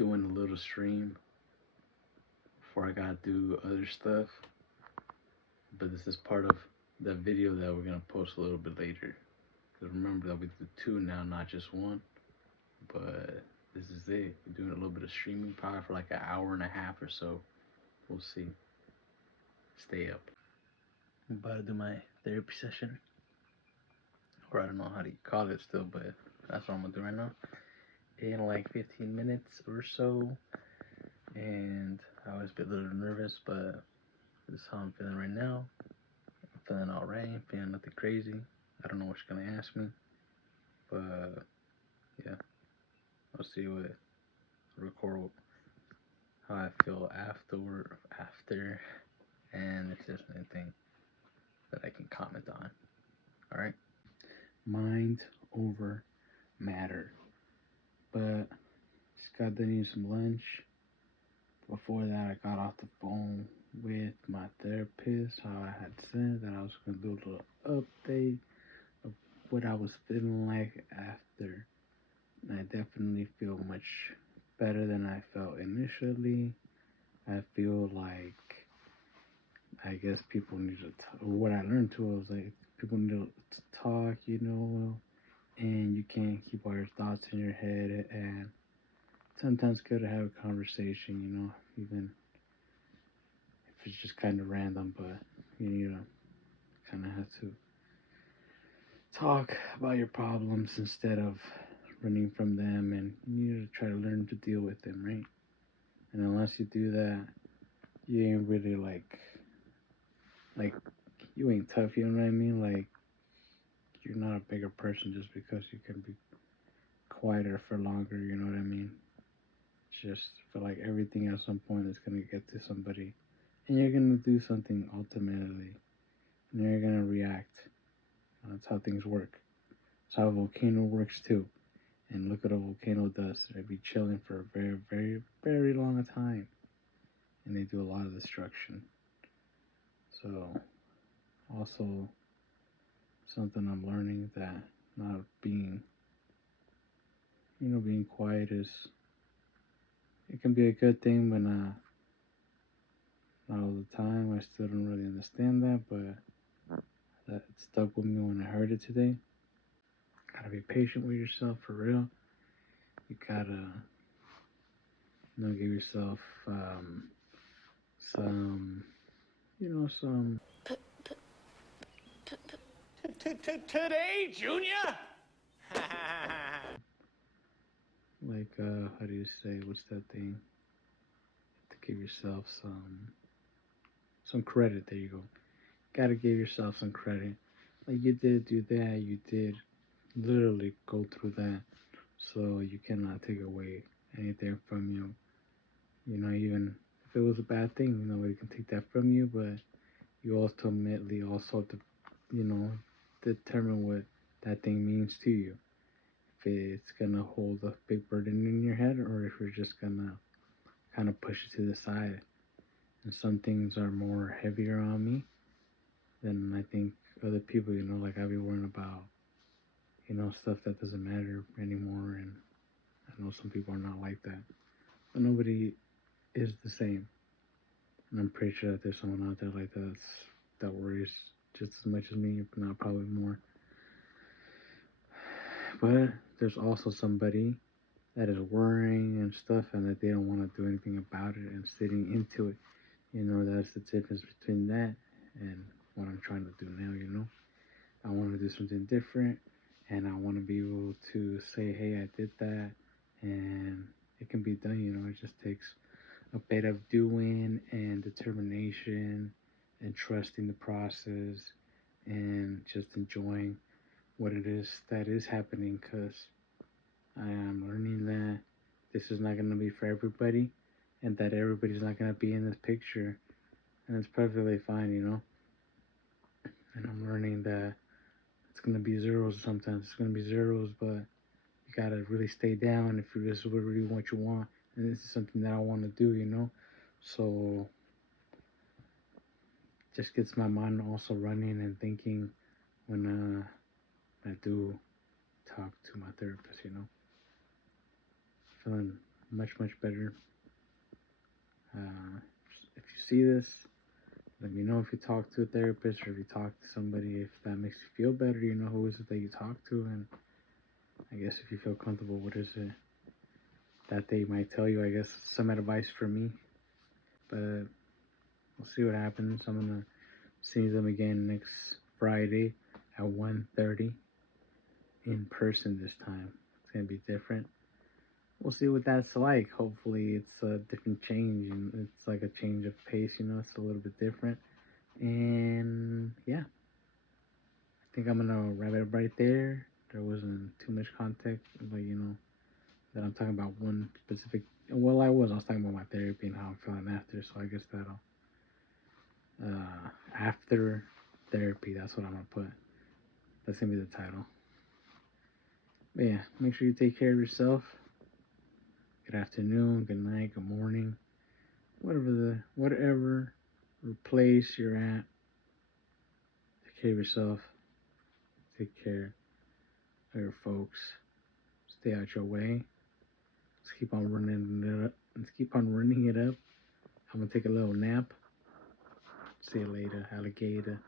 doing a little stream before I gotta do other stuff. But this is part of the video that we're gonna post a little bit later. Cause remember that we do two now, not just one. But this is it. We're doing a little bit of streaming, probably for like an hour and a half or so. We'll see. Stay up. I'm about to do my therapy session, or I don't know how to call it still, but that's what I'm gonna do right now. In like 15 minutes or so, and I was a little nervous, but this is how I'm feeling right now. I'm feeling alright, feeling nothing crazy. I don't know what you're gonna ask me, but yeah, I'll see what record how I feel after, and if there's anything that I can comment on. All right, mind over matter. But just got done eating some lunch. Before that, I got off the phone with my therapist. How I had said that I was gonna do a little update of what I was feeling like after. And I definitely feel much better than I felt initially. I feel like I guess people need to what I learned too was like people need to talk, and you can't keep all your thoughts in your head. And sometimes it's good to have a conversation, even if it's just kind of random, but you need to kind of have to talk about your problems instead of running from them, and you need to try to learn to deal with them, right? And unless you do that, you ain't really like you ain't tough, you know what I mean? Like you're not a bigger person just because you can be quieter for longer, you know what I mean? Just feel like everything at some point is gonna get to somebody, and you're gonna do something ultimately, and you're gonna react. That's how things work. That's how a volcano works too. And look what a volcano does. It'd be chilling for a very, very, very long time, and they do a lot of destruction. So, also something I'm learning that not being quiet is it can be a good thing, but not all the time. I still don't really understand that, but that stuck with me when I heard it today. Gotta be patient with yourself for real. You gotta, give yourself some, some Today, Junior? like how do you say what's that thing? To give yourself some credit. There you go. Gotta give yourself some credit. Like you did do that. You did literally go through that. So you cannot take away anything from you. Even if it was a bad thing, nobody can take that from you. But you ultimately also have to, you know, determine what that thing means to you. If it's gonna hold a big burden in your head, or if you're just gonna kind of push it to the side. And some things are more heavier on me than I think other people. Like I be worrying about, stuff that doesn't matter anymore. And I know some people are not like that, but nobody is the same. And I'm pretty sure that there's someone out there like that worries just as much as me, if not probably more. But there's also somebody that is worrying and stuff, and that they don't want to do anything about it and sitting into it. That's the difference between that and what I'm trying to do now. I want to do something different, and I want to be able to say, hey, I did that, and it can be done. It just takes a bit of doing and determination and trusting the process and just enjoying what it is that is happening, because I am learning that this is not going to be for everybody, and that everybody's not going to be in this picture, and it's perfectly fine. And I'm learning that it's going to be zeros sometimes. It's going to be zeros, but you got to really stay down if you this is really what you want, and this is something that I want to do. So just gets my mind also running and thinking when I do talk to my therapist. Feeling much, much better. If you see this, let me know if you talk to a therapist or if you talk to somebody. If that makes you feel better, you know who is it that you talk to, and I guess if you feel comfortable, what is it that they might tell you? I guess some advice for me, but we'll see what happens. I'm gonna see them again next Friday at 1:30 in person this time. It's gonna be different. We'll see what that's like. Hopefully, it's a different change, and it's like a change of pace. It's a little bit different. And yeah, I think I'm gonna wrap it up right there. There wasn't too much context, but that I'm talking about one specific. Well, I was talking about my therapy and how I'm feeling after. So I guess that'll after therapy. That's what I'm gonna put. That's gonna be the title. But yeah, make sure you take care of yourself. Good afternoon, good night, good morning, whatever place you're at. Take care of yourself. Take care of your folks. Stay out your way. Let's keep on running it up. Let's keep on running it up. I'm gonna take a little nap. See you later, alligator.